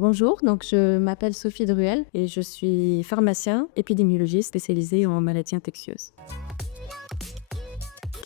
Bonjour, donc je m'appelle Sophie Druel et je suis pharmacien épidémiologiste spécialisée en maladies infectieuses.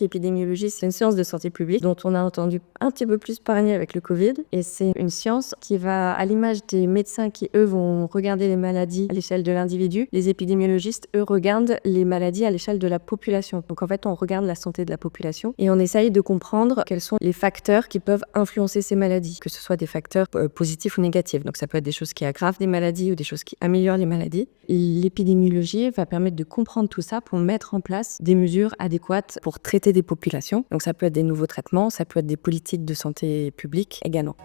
L'épidémiologie, c'est une science de santé publique dont on a entendu un petit peu plus parler avec le Covid. Et c'est une science qui va, à l'image des médecins qui, eux, vont regarder les maladies à l'échelle de l'individu, les épidémiologistes, eux, regardent les maladies à l'échelle de la population. Donc en fait, on regarde la santé de la population et on essaye de comprendre quels sont les facteurs qui peuvent influencer ces maladies, que ce soit des facteurs positifs ou négatifs. Donc ça peut être des choses qui aggravent des maladies ou des choses qui améliorent les maladies. L'épidémiologie va permettre de comprendre tout ça pour mettre en place des mesures adéquates pour traiter des populations. Donc ça peut être des nouveaux traitements, ça peut être des politiques de santé publique également.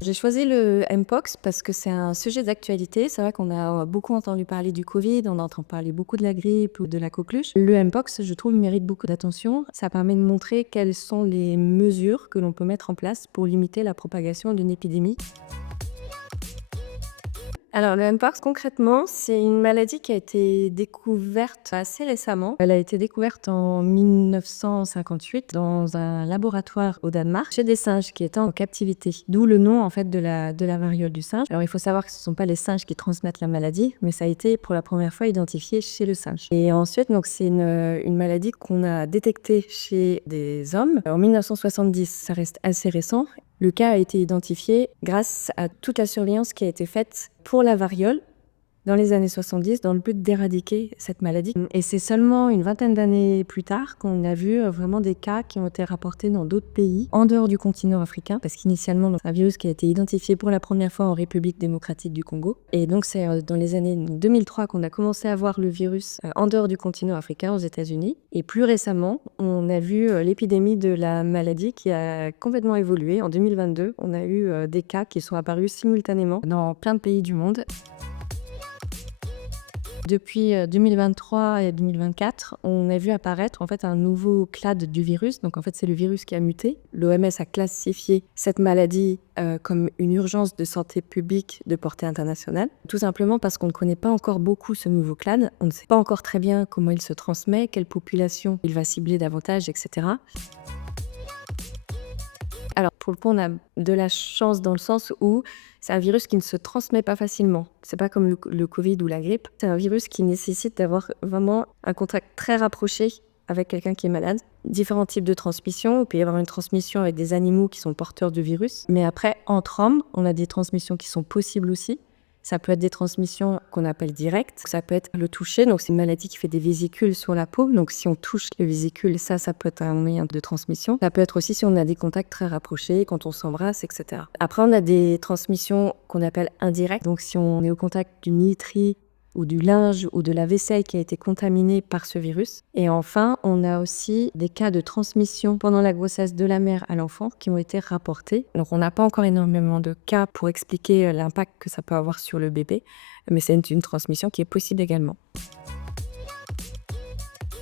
J'ai choisi le Mpox parce que c'est un sujet d'actualité. C'est vrai qu'on a beaucoup entendu parler du Covid, on entend parler beaucoup de la grippe ou de la coqueluche. Le Mpox, je trouve, mérite beaucoup d'attention. Ça permet de montrer quelles sont les mesures que l'on peut mettre en place pour limiter la propagation d'une épidémie. Alors, le Mpox, concrètement, c'est une maladie qui a été découverte assez récemment. Elle a été découverte en 1958 dans un laboratoire au Danemark chez des singes qui étaient en captivité. D'où le nom, en fait, de la variole du singe. Alors, il faut savoir que ce ne sont pas les singes qui transmettent la maladie, mais ça a été pour la première fois identifié chez le singe. Et ensuite, donc, c'est une maladie qu'on a détectée chez des hommes en 1970. Ça reste assez récent. Le cas a été identifié grâce à toute la surveillance qui a été faite pour la variole dans les années 70 dans le but d'éradiquer cette maladie. Et c'est seulement une vingtaine d'années plus tard qu'on a vu vraiment des cas qui ont été rapportés dans d'autres pays en dehors du continent africain, parce qu'initialement, c'est un virus qui a été identifié pour la première fois en République démocratique du Congo. Et donc, c'est dans les années 2003 qu'on a commencé à voir le virus en dehors du continent africain, aux États-Unis. Et plus récemment, on a vu l'épidémie de la maladie qui a complètement évolué. En 2022, on a eu des cas qui sont apparus simultanément dans plein de pays du monde. Depuis 2023 et 2024, on a vu apparaître en fait un nouveau clade du virus. Donc en fait, c'est le virus qui a muté. L'OMS a classifié cette maladie comme une urgence de santé publique de portée internationale, tout simplement parce qu'on ne connaît pas encore beaucoup ce nouveau clade. On ne sait pas encore très bien comment il se transmet, quelle population il va cibler davantage, etc. Alors, pour le coup, on a de la chance dans le sens où c'est un virus qui ne se transmet pas facilement. C'est pas comme le Covid ou la grippe. C'est un virus qui nécessite d'avoir vraiment un contact très rapproché avec quelqu'un qui est malade. Différents types de transmission. Il peut y avoir une transmission avec des animaux qui sont porteurs du virus. Mais après, entre hommes, on a des transmissions qui sont possibles aussi. Ça peut être des transmissions qu'on appelle directes. Ça peut être le toucher. Donc, c'est une maladie qui fait des vésicules sur la peau. Donc, si on touche les vésicules, ça peut être un moyen de transmission. Ça peut être aussi si on a des contacts très rapprochés, quand on s'embrasse, etc. Après, on a des transmissions qu'on appelle indirectes. Donc, si on est au contact d'une literie ou du linge ou de la vaisselle qui a été contaminée par ce virus. Et enfin, on a aussi des cas de transmission pendant la grossesse de la mère à l'enfant qui ont été rapportés. Donc, on n'a pas encore énormément de cas pour expliquer l'impact que ça peut avoir sur le bébé, mais c'est une transmission qui est possible également.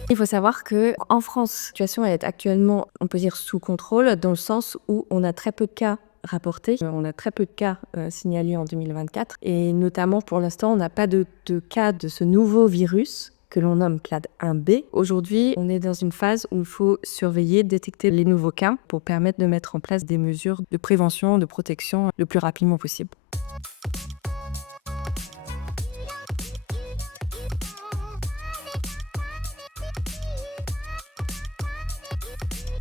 Il faut savoir qu'en France, la situation est actuellement, on peut dire, sous contrôle, dans le sens où on a très peu de cas rapportés. On a très peu de cas signalés en 2024. Et notamment, pour l'instant, on n'a pas de cas de ce nouveau virus que l'on nomme clade 1B. Aujourd'hui, on est dans une phase où il faut surveiller, détecter les nouveaux cas pour permettre de mettre en place des mesures de prévention, de protection le plus rapidement possible.